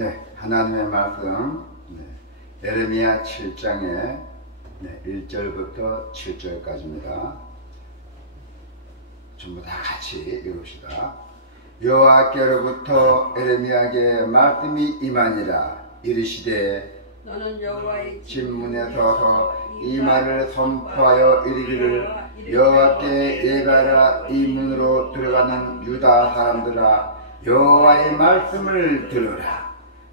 네, 하나님의 말씀 예레미야 7장의 1절부터 7절까지입니다. 전부 다 같이 읽읍시다. 여호와께로부터 예레미야에게 말씀이 임하니라. 이르시되 너는 여호와의 진문에 서서 이 말을 선포하여 이르기를 여호와께 예배하라. 이 문으로 들어가는 유다 사람들아, 여호와의 말씀을 들으라.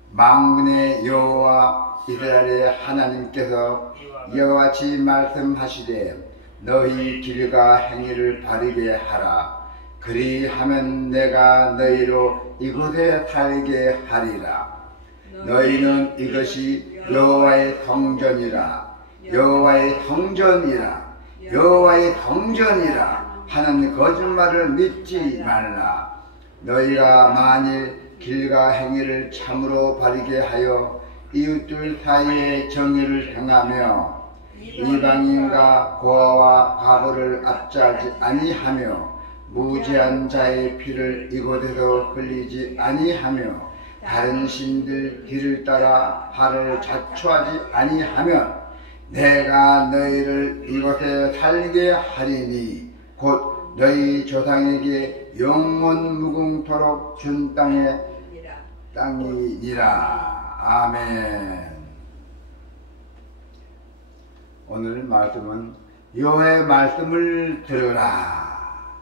만군의 여호와 이스라엘의 하나님께서 이와 같이 말씀하시되 너희 길과 행위를 바르게 하라. 그리하면 내가 너희로 이곳에 살게 하리라. 너희는 이것이 여호와의 성전이라, 여호와의 성전이라, 여호와의 성전이라 하는 거짓말을 믿지 말라. 너희가 만일 길과 행위를 참으로 바르게 하여 이웃들 사이에 정의를 행하며 이방인과 고아와 과부를 압제하지 아니하며 무죄한 자의 피를 이곳에서 흘리지 아니하며 다른 신들 길을 따라 발을 자초하지 아니하면 내가 너희를 이곳에 살게 하리니 곧 너희 조상에게 영원 무궁토록 준 땅이니라. 아멘. 오늘 말씀은 여호와의 말씀을 들으라.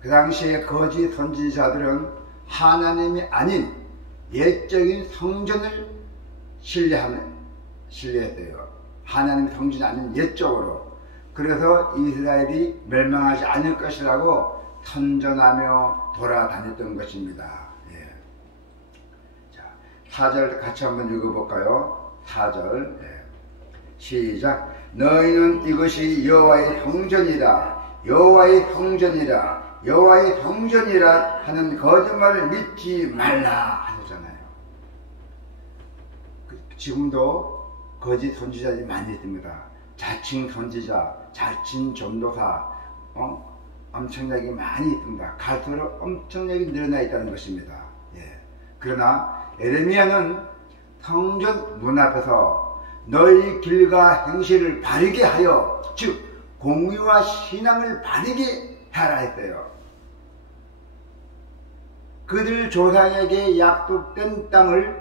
그 당시에 거짓 선지자들은 하나님이 아닌 옛적인 성전을 신뢰했대요. 하나님 성전이 아닌 옛적으로. 그래서 이스라엘이 멸망하지 않을 것이라고 선전하며 돌아다녔던 것입니다. 예. 자, 4절 같이 한번 읽어볼까요? 4절 시작. 너희는 이것이 여호와의 성전이라, 여호와의 성전이라, 여호와의 성전이라 하는 거짓말을 믿지 말라 하셨잖아요. 지금도 거짓 선지자들이 많이 있습니다. 자칭 선지자, 자칭 전도사, 엄청나게 많이 있습니다. 갈수록 엄청나게 늘어나 있다는 것입니다. 예. 그러나 예레미야는 성전 문 앞에서 너희 길과 행실을 바르게 하여, 즉 공의와 신앙을 바르게 하라 했어요. 그들 조상에게 약속된 땅을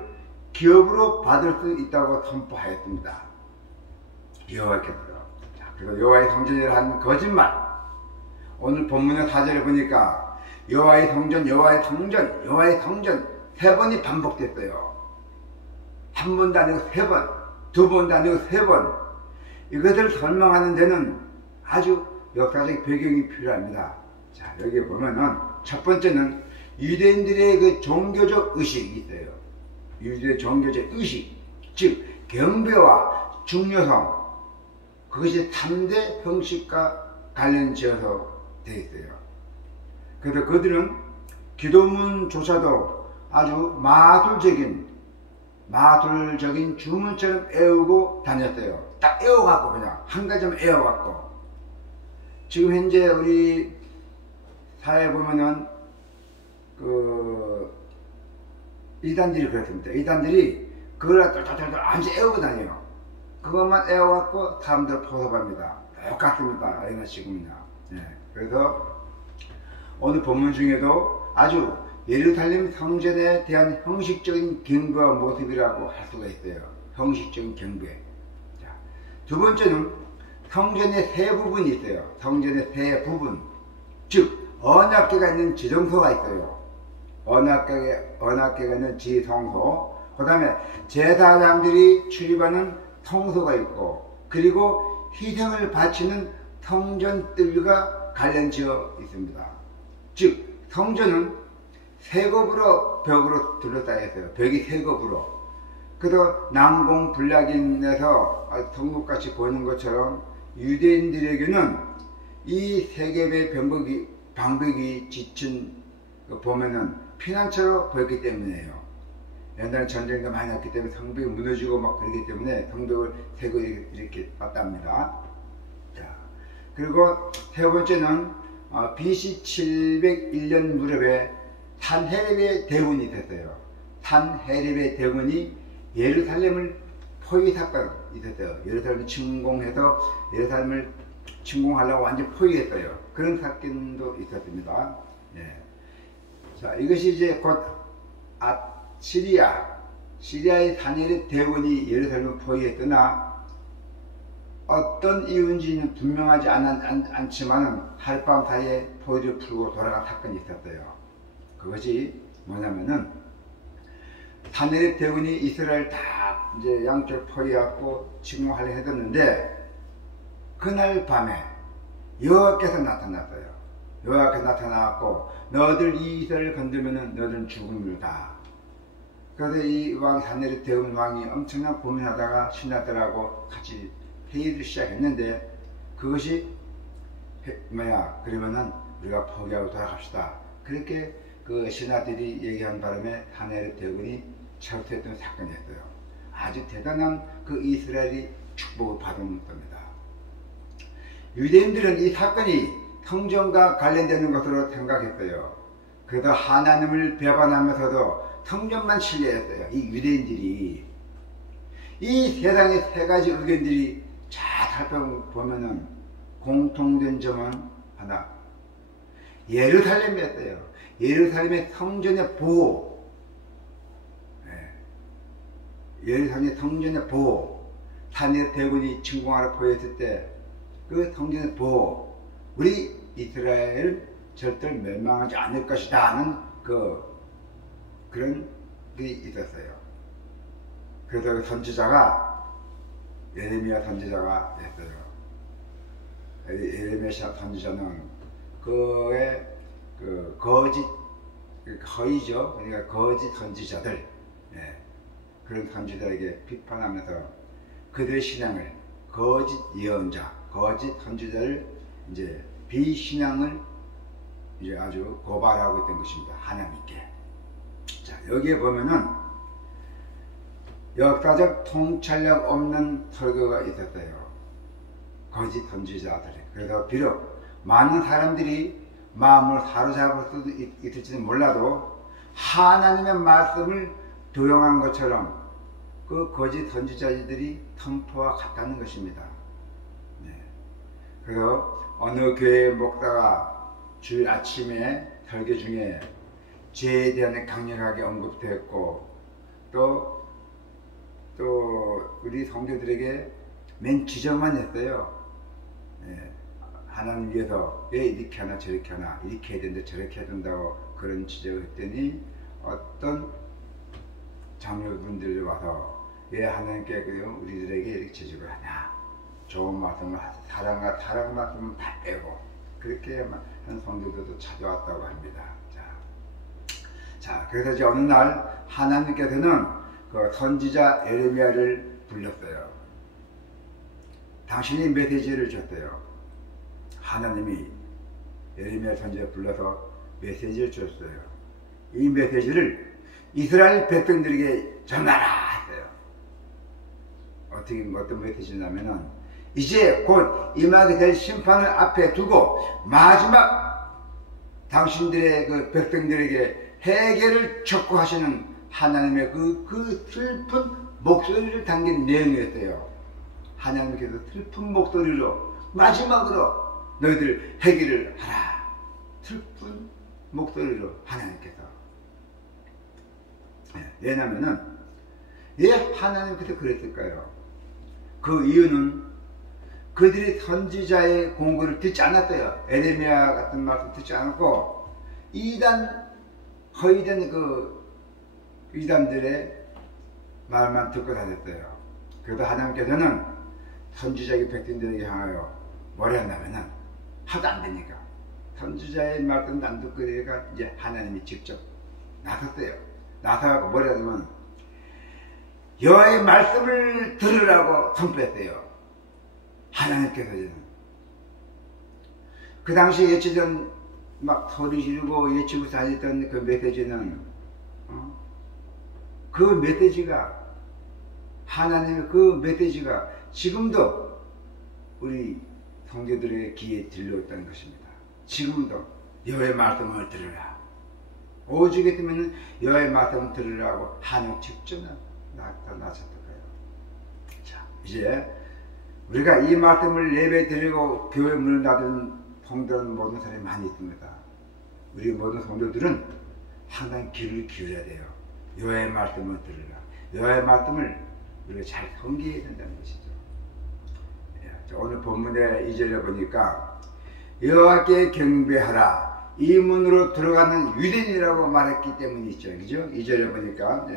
기업으로 받을 수 있다고 선포하였습니다. 여호와께서. 그리고 여호와의 성전이라 하는 거짓말. 오늘 본문의 4절에 보니까 여호와의 성전, 여호와의 성전, 여호와의 성전 3번이 반복됐어요. 한 번도 아니고 3번, 2번도 아니고 3번. 이것을 설명하는 데는 아주 역사적 배경이 필요합니다. 자, 여기 보면은 첫 번째는 유대인들의 그 종교적 의식이 있어요. 유대의 종교적 의식, 즉 경배와 중요성, 그것이 3대 형식과 관련지어서 되어 있어요. 그래서 그들은 기도문조차도 아주 마술적인 주문처럼 애우고 다녔어요. 딱 애워갖고 그냥 한 가지만 애워갖고. 지금 현재 우리 사회에 보면은 이단들이 그렇습니다. 이단들이 그걸 똘똘똘 아주 애우고 다녀요. 그것만 애워갖고 사람들 포섭합니다. 똑같습니다. 이런 식입니다. 네. 그래서 오늘 본문 중에도 아주 예루살렘 성전에 대한 형식적인 경배와 모습이라고 할 수가 있어요. 형식적인 경배. 자, 두 번째는 성전의 세 부분이 있어요. 성전의 세 부분. 즉 언약궤가 있는 지성소가 있어요. 언약궤가 있는 지성소. 그 다음에 제사장들이 출입하는 성소가 있고, 그리고 희생을 바치는 성전들과 관련지어 있습니다. 즉 성전은 세겹으로 벽으로 둘러싸여 있어요. 벽이 세겹으로. 그래서 난공불락인에서 성국같이 보이는 것처럼 유대인들에게는 이 세겹의 방벽이 지친 보면은 피난처로 보였기 때문이에요. 옛날에 전쟁도 많이 났기 때문에 성벽이 무너지고 막 그러기 때문에 성벽을 세고 이렇게 왔답니다. 자, 그리고 세 번째는 BC 701년 무렵에 산헤립의 대군이 있었어요. 산헤립의 대군이 예루살렘을 포위 사건이 있었어요. 예루살렘을 침공해서 예루살렘을 침공하려고 완전 포위했어요. 그런 사건도 있었습니다. 예. 자, 이것이 이제 곧 시리아의 산헤립 대군이 예루살렘을 포위했으나 어떤 이유인지는 분명하지 않지만은 하룻밤 사이에 포위를 풀고 돌아간 사건이 있었어요. 그것이 뭐냐면은 산헤립 대군이 이스라엘 다 이제 양쪽 포위하고 침공하려 했었는데 그날 밤에 여호와께서 나타났어요. 여호와께서 나타나고 너희들 이 이스라엘을 건들면은 너희들은 죽음이다. 그래서 이 왕 산헤립 대군 왕이 엄청난 고민하다가 신하들하고 같이 회의를 시작했는데 그것이 그러면은 우리가 포기하고 돌아갑시다. 그렇게 그 신하들이 얘기한 바람에 산헤립 대군이 철수했던 사건이었어요. 아주 대단한 그 이스라엘이 축복을 받은 겁니다. 유대인들은 이 사건이 성전과 관련되는 것으로 생각했어요. 그래서 하나님을 배반하면서도 성전만 신뢰했어요. 이 유대인들이. 이 세상의 세 가지 의견들이 잘 살펴보면은 공통된 점은 하나, 예루살렘이었어요. 예루살렘의 성전의 보호, 예루살렘의 성전의 보호, 산헤립 대군이 침공하러 포위했을 때 그 성전의 보호, 우리 이스라엘 절대 멸망하지 않을 것이다 하는 그런 게 있었어요. 그래서 그 선지자가 예레미야 선지자가 됐어요. 예레미야 선지자는 그의 그 거짓, 허위죠. 그러니까 거짓 선지자들, 그런 선지자에게 비판하면서 그들의 신앙을, 거짓 예언자, 거짓 선지자를 이제 비신앙을 이제 아주 고발하고 있던 것입니다. 하나님께. 자, 여기에 보면은 역사적 통찰력 없는 설교가 있었어요. 거짓 선지자들이. 그래서 비록 많은 사람들이 마음을 사로잡을 수도 있을지는 몰라도 하나님의 말씀을 도용한 것처럼 그 거짓 선지자들이 선포와 같다는 것입니다. 그래서 어느 교회 목사가 주일 아침에 설교 중에 죄에 대한 강력하게 언급되었고 또 우리 성도들에게 맨 지적만 했어요. 하나님 위해서 왜 이렇게 하나 저렇게 하나, 이렇게 해야 된다 저렇게 해야 된다고 그런 지적을 했더니 어떤 장로분들이 와서 왜 하나님께 우리들에게 이렇게 지적을 하냐, 좋은 말씀을 사랑과 사랑 말씀을 다 빼고 그렇게 한 성도들도 찾아왔다고 합니다. 자, 그래서 이제 어느 날 하나님께서는 그 선지자 예레미야를 불렀어요. 당신이 메시지를 줬어요. 하나님이 예레미야 선지자 불러서 메시지를 줬어요. 이 메시지를 이스라엘 백성들에게 전하라 했어요. 어떤 메시지냐면은 이제 곧 임하게 될 심판을 앞에 두고 마지막 당신들의 그 백성들에게 해결을 촉구하시는 하나님의 그 슬픈 목소리를 담긴 내용이었어요. 하나님께서 슬픈 목소리로 마지막으로 너희들 해결을 하라. 슬픈 목소리로 하나님께서. 왜냐면은 왜 하나님께서 그랬을까요? 그 이유는 그들이 선지자의 공고를 듣지 않았어요. 예레미야 같은 말씀 듣지 않았고 허위된 그 이단들의 말만 듣고 다녔어요. 그래서 하나님께서는 선지자의 백성들에게 향하여 뭐라 했냐면은 하도 안 되니까 선지자의 말씀도 안 듣고 그러니까 이제 하나님이 직접 나섰어요. 나서고 뭐라 하냐면 여호와의 말씀을 들으라고 선포했어요. 하나님께서는 그 당시 예치전 막 소리 지르고 외치고 다녔던 그 메시지는 그 메시지가 하나님의 그 메시지가 지금도 우리 성도들의 귀에 들려있다는 것입니다. 지금도 여호와의 말씀을 들으라. 오죽에 뜨면 여호와의 말씀을 들으라고 한옥 직접 나섰던 거예요. 자, 이제 우리가 이 말씀을 예배 드리고 교회 문을 닫은 성도는 모든 사람이 많이 있습니다. 우리 모든 성도들은 항상 귀를 기울여야 돼요. 여호와의 말씀을 들으라. 여호와의 말씀을 우리가 잘 섬기해야 된다는 것이죠. 오늘 본문의 2절에 보니까 여호와께 경배하라. 이 문으로 들어가는 유대인이라고 말했기 때문이죠. 그죠? 2절에 보니까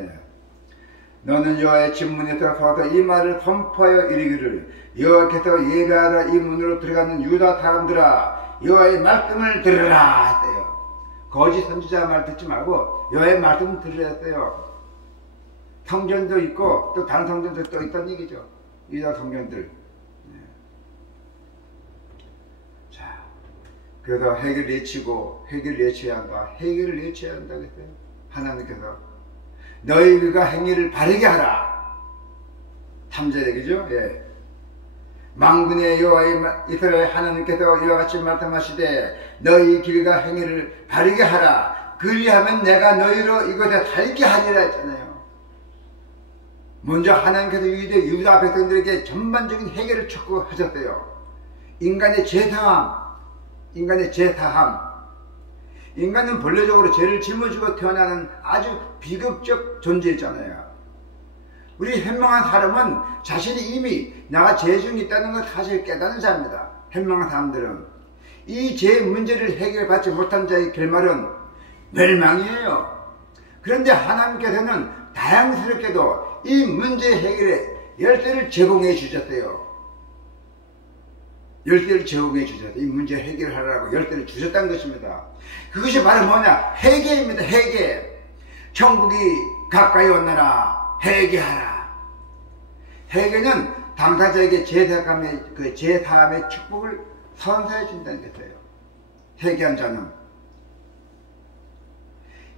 너는 여호와의 집문에서 서서 이 말을 선포하여 이르기를 여호와께서 예배하라. 이 문으로 들어가는 유다 사람들아 여호와의 말씀을 들으라 했어요. 거짓 선지자 말 듣지 말고 여호와의 말씀을 들으라 했어요. 성전도 있고 또 다른 성전도 또 있다는 얘기죠. 유다 성전들. 자, 그래서 회개를 내치고 회개를 내쳐야 한다. 회개를 내쳐야 한다 그랬어요. 하나님께서 너희 그가 행위를 바르게 하라. 3절에 그죠? 예. 만군의 여호와의 이스라엘 하나님께서 이와 같이 말씀하시되 너희 길과 행위를 바르게 하라. 그리하면 내가 너희로 이것에 살게 하리라 했잖아요. 먼저 하나님께서 유다 백성들에게 전반적인 해결을 촉구하셨어요. 인간의 죄사함, 인간은 본래적으로 죄를 짊어지고 태어나는 아주 비극적 존재였잖아요. 우리 현명한 사람은 자신이 이미 나가 죄 중에 있다는 걸 사실 깨닫는 자입니다. 현명한 사람들은 이 죄 문제를 해결받지 못한 자의 결말은 멸망이에요. 그런데 하나님께서는 다양스럽게도 이 문제 해결에 열쇠를 제공해 주셨어요. 열쇠를 제공해 주셨어요. 이 문제 해결하라고 열쇠를 주셨다는 것입니다. 그것이 바로 뭐냐? 회개입니다. 회개. 천국이 가까이 왔나라. 회개하라. 회개는 당사자에게 제사함의 축복을 선사해 준다는 것이에요. 회개한 자는.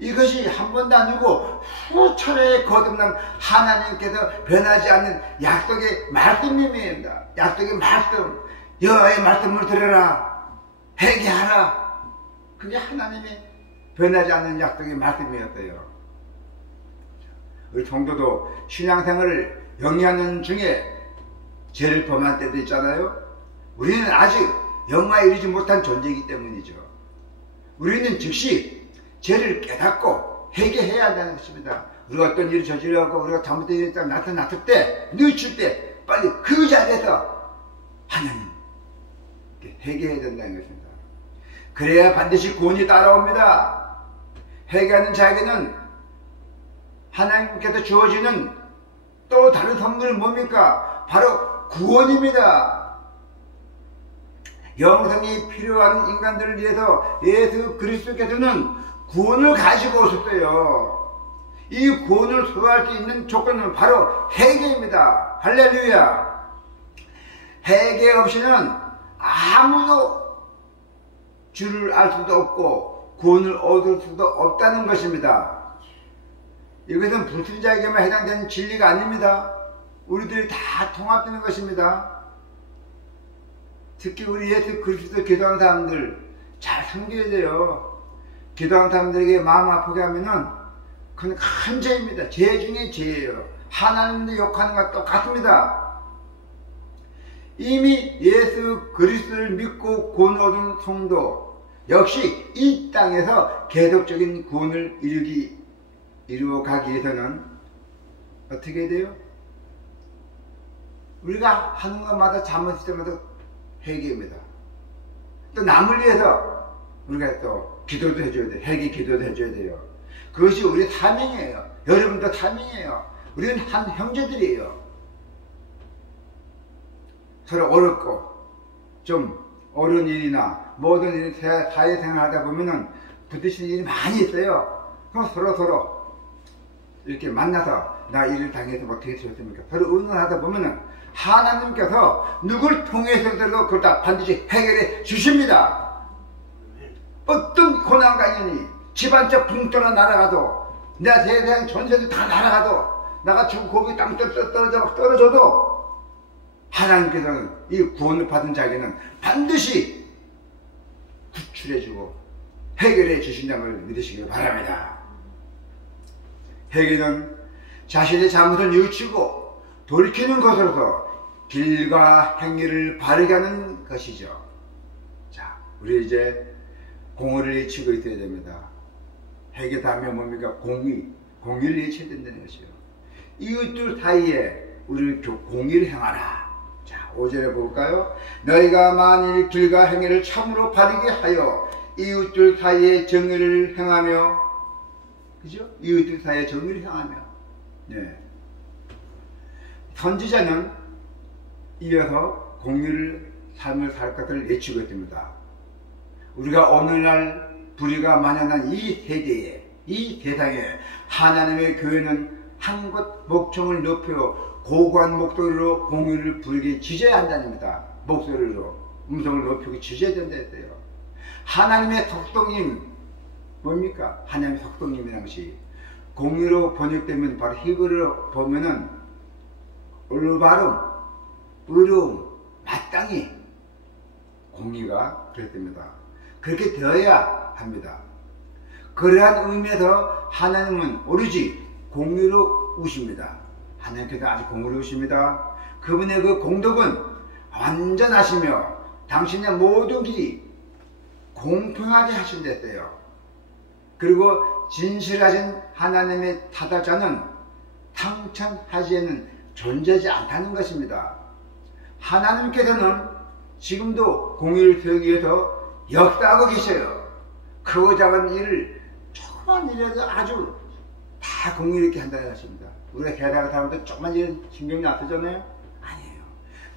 이것이 한 번도 아니고 수천회에 거듭난 하나님께서 변하지 않는 약속의 말씀입니다. 약속의 말씀. 여호와의 말씀을 들으라. 회개하라. 그게 하나님이 변하지 않는 약속의 말씀이었어요. 우리 성도도 신앙생활을 영위하는 중에 죄를 범한 때도 있잖아요. 우리는 아직 영화에 이르지 못한 존재이기 때문이죠. 우리는 즉시 죄를 깨닫고 회개해야 한다는 것입니다. 우리가 어떤 일을 저지르고 우리가 잘못된 일이 딱 나타났을 때, 늦출 때 빨리 그 자리에서 하나님 회개해야 된다는 것입니다. 그래야 반드시 구원이 따라옵니다. 회개하는 자에게는 하나님께서 주어지는 또 다른 선물은 뭡니까? 바로 구원입니다. 영생이 필요한 인간들을 위해서 예수 그리스도께서는 구원을 가지고 오셨어요. 이 구원을 소유할 수 있는 조건은 바로 회개입니다. 할렐루야. 회개 없이는 아무도 주를 알 수도 없고 구원을 얻을 수도 없다는 것입니다. 이것은 불신자에게만 해당되는 진리가 아닙니다. 우리들이 다 통합되는 것입니다. 특히 우리 예수 그리스도 기도하는 사람들 잘 섬겨야 돼요. 기도하는 사람들에게 마음 아프게 하면은 그건 큰 죄입니다. 죄 중에 죄예요. 하나님도 욕하는 것과 똑같습니다. 이미 예수 그리스도를 믿고 구원 얻은 성도 역시 이 땅에서 계속적인 구원을 이루어가기 위해서는 어떻게 해야 돼요? 우리가 하는 것마다 잘못일 때마다 회개입니다. 또 남을 위해서 우리가 또 기도도 해줘야 돼요. 회개 기도도 해줘야 돼요. 그것이 우리 사명이에요. 여러분도 사명이에요. 우리는 한 형제들이에요. 서로 어렵고 좀 어려운 일이나 모든 일 사회생활 하다 보면은 부딪히는 일이 많이 있어요. 그럼 서로 이렇게 만나서 나 일을 당해서 어떻게 되었습니까? 서로 의논하다 보면은 하나님께서 누굴 통해서라도 그걸 다 반드시 해결해 주십니다. 어떤 고난과 인연이 집안적 붕떠나 날아가도 내 세상 전세도 다 날아가도 나가 지금 거기 땅 떨어져도 하나님께서는 이 구원을 받은 자에게는 반드시 구출해주고 해결해 주신다는 걸 믿으시길 바랍니다. 회개는 자신의 잘못을 뉘우치고 돌이키는 것으로서 길과 행위를 바르게 하는 것이죠. 자, 우리 이제 공의를 외치고 있어야 됩니다. 회개 다음에 뭡니까? 공의를 외쳐야 된다는 것이요. 이웃들 사이에 우리 공의를 행하라. 자, 5절에 볼까요? 너희가 만일 길과 행위를 참으로 바르게 하여 이웃들 사이에 정의를 행하며, 그죠? 이웃들 사이에 정의를 행하며, 네. 선지자는 이어서 공의를 삶을 살 것을 외치고 있습니다. 우리가 오늘날 불의가 만연한 이 세대에, 이 세상에 하나님의 교회는 한껏 목청을 높여 고고한 목소리로 공의를 부르게 지져야 한다입니다. 목소리로 음성을 높이고 지져야 된다 했어요. 하나님의 속성임 뭡니까? 하나님의 속성임이라는 것이 공의로 번역되면 바로 히브리어로 보면은 올바름, 의로움, 마땅히 공의가 그랬답니다. 그렇게 되어야 합니다. 그러한 의미에서 하나님은 오로지 공의로우십니다. 하나님께서 아주 공의로우십니다. 그분의 그 공덕은 완전하시며 당신의 모든 길이 공평하게 하신댔어요. 그리고 진실하신 하나님의 타닥자는 탕천하지에는 존재하지 않다는 것입니다. 하나님께서는 지금도 공의를 세우기 위해서 역사하고 계셔요. 크고 작은 일을 조그만 일이라도 아주 다 공의롭게 한다는 것입니다. 우리가 게다가 사람들 조그만 일은 신경이 안 쓰잖아요? 아니에요.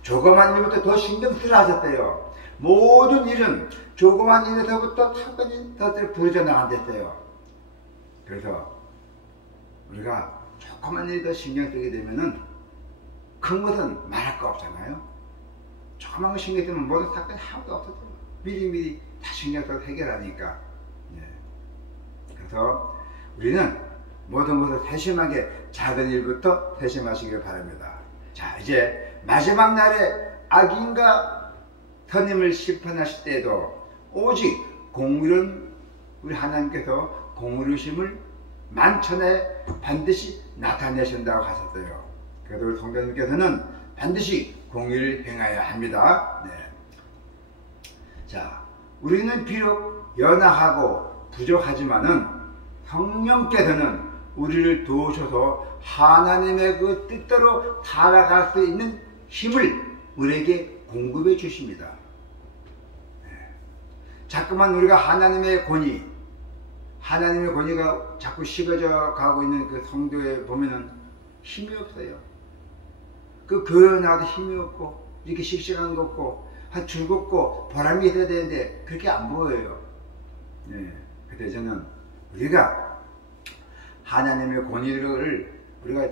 조그만 일부터 더 신경 쓰라 하셨대요. 모든 일은 조그만 일에서부터 차근히 더 부러져 나간댔어요. 그래서 우리가 조그만 일이 더 신경 쓰게 되면은 큰 것은 말할 거 없잖아요. 조그만 거 신경 쓰면 모든 사건이 하나도 없어요. 미리미리 다 신경 써서 해결하니까. 네. 그래서 우리는 모든 것을 세심하게 작은 일부터 세심하시길 바랍니다. 자, 이제 마지막 날에 악인과 선임을 심판하실 때에도 오직 공의로운 우리 하나님께서 공의로우심을 만천에 반드시 나타내신다고 하셨어요. 그래서 우리 성도님께서는 반드시 공의를 행해야 합니다. 네. 자, 우리는 비록 연약하고 부족하지만은 성령께서는 우리를 도우셔서 하나님의 그 뜻대로 살아갈 수 있는 힘을 우리에게 공급해 주십니다. 네. 자꾸만 우리가 하나님의 권위가 자꾸 식어져 가고 있는 그 성도에 보면은 힘이 없어요. 그 교회 나와도 힘이 없고 이렇게 씩씩한 거 없고 한 즐겁고 보람이 있어야 되는데 그렇게 안 보여요. 네. 그래서 저는 우리가 하나님의 권위를 우리가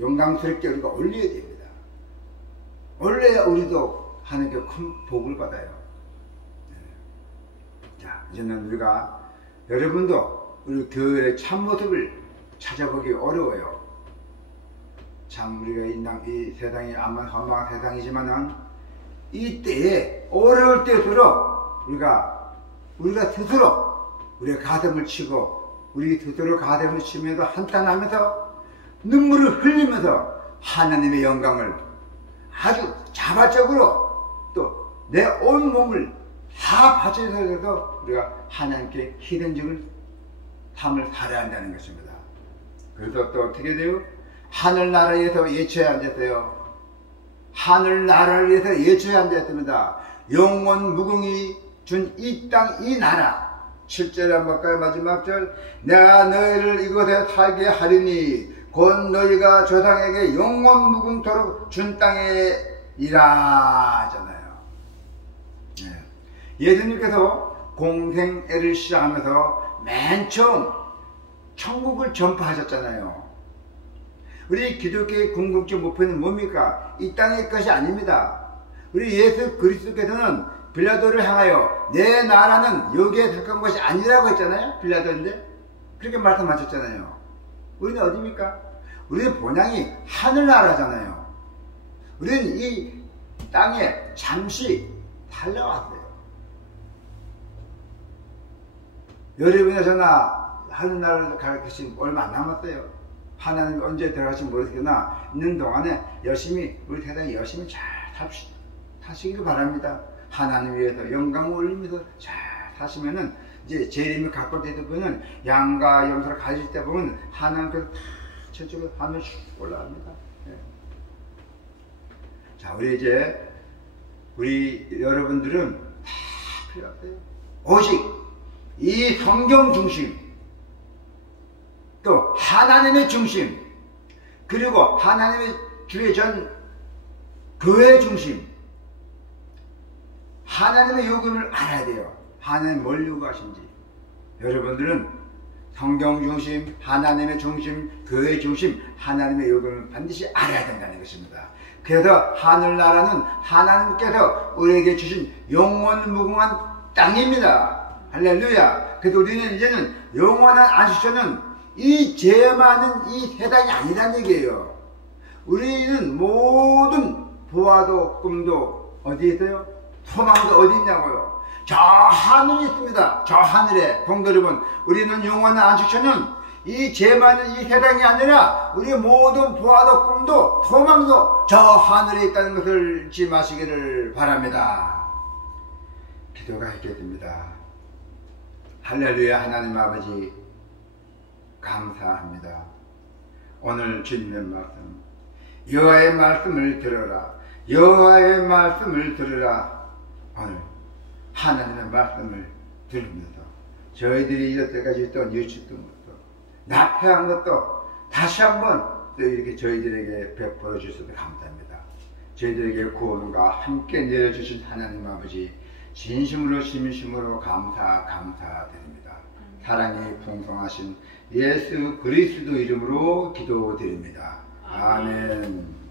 영광스럽게 우리가 올려야 됩니다. 올려야 우리도 하나님께 큰 복을 받아요. 네. 자, 이제는 우리가 여러분도 우리 교회의 참모습을 찾아보기 어려워요. 참 우리가 이 세상이 아마 험한 세상이지만은 이때에 어려울 때일수록 우리가 스스로 우리의 가슴을 치고 우리 스스로 가슴을 치면서 한탄하면서 눈물을 흘리면서 하나님의 영광을 아주 자발적으로 또 내 온 몸을 다 바쳐서 우리가 하나님께 희생적을 삶을 살아야 한다는 것입니다. 그래서 또 어떻게 돼요? 하늘나라에서 예쳐야 안 됐어요. 하늘나라를 위해서 예쳐야 안 됐습니다. 영원 무궁이 준 이 땅, 이 나라. 7절에 한번 볼까요? 마지막 절. 내가 너희를 이곳에 살게 하리니 곧 너희가 조상에게 영원 무궁토록 준 땅에 이라 하잖아요. 네. 예수님께서 공생애를 시작하면서 맨 처음 천국을 전파하셨잖아요. 우리 기독교의 궁극적 목표는 뭡니까? 이 땅의 것이 아닙니다. 우리 예수 그리스도께서는 빌라도를 향하여 내 나라는 여기에 속한 것이 아니라고 했잖아요. 빌라도인데 그렇게 말씀하셨잖아요. 우리는 어디입니까? 우리는 본향이 하늘나라잖아요. 우리는 이 땅에 잠시 살려왔어요. 여러분이나 저나 하늘나라를 갈 것이 얼마 안 남았어요. 하나님 언제 들어갈지 모르겠으나 있는 동안에 열심히 우리 세상에 열심히 잘 사시기를 바랍니다. 하나님 위해서 영광을 올리면서 잘 사시면은 이제 재림을 갖고 되다 보면 양과 염소를 가질 때 보면 하나님께서 다 저쪽에 하면 슉 올라갑니다. 네. 자, 우리 여러분들은 다 필요하세요. 오직 이 성경 중심, 또 하나님의 중심, 그리고 하나님의 주의 전 교회 중심, 하나님의 요구를 알아야 돼요. 하나님 뭘 요구하신지. 여러분들은 성경 중심, 하나님의 중심, 교회 중심, 하나님의 요구를 반드시 알아야 된다는 것입니다. 그래서 하늘나라는 하나님께서 우리에게 주신 영원 무궁한 땅입니다. 할렐루야. 그래서 우리는 이제는 영원한 안식처는 이 죄 많은 이 세상이 아니란 얘기예요. 우리는 모든 보아도 꿈도 어디에 있어요? 소망도 어디 있냐고요? 저 하늘에 있습니다. 저 하늘에. 성도 여러분, 우리는 영원한 안식처는 이 죄 많은 이 세상이 아니라 우리의 모든 보아도 꿈도 소망도 저 하늘에 있다는 것을 잊지 마시기를 바랍니다. 기도가 있겠습니다. 할렐루야. 하나님 아버지 감사합니다. 오늘 주님의 말씀, 여호와의 말씀을 들어라, 여호와의 말씀을 들으라. 오늘 하나님의 말씀을 들으면서 저희들이 이때까지 했던 유치했던 것도 나태한 것도 다시 한번 또 이렇게 저희들에게 베풀어 주셔서 감사합니다. 저희들에게 구원과 함께 내려주신 하나님 아버지 진심으로 진심으로 감사드립니다. 사랑이 풍성하신 예수 그리스도 이름으로 기도드립니다. 아멘.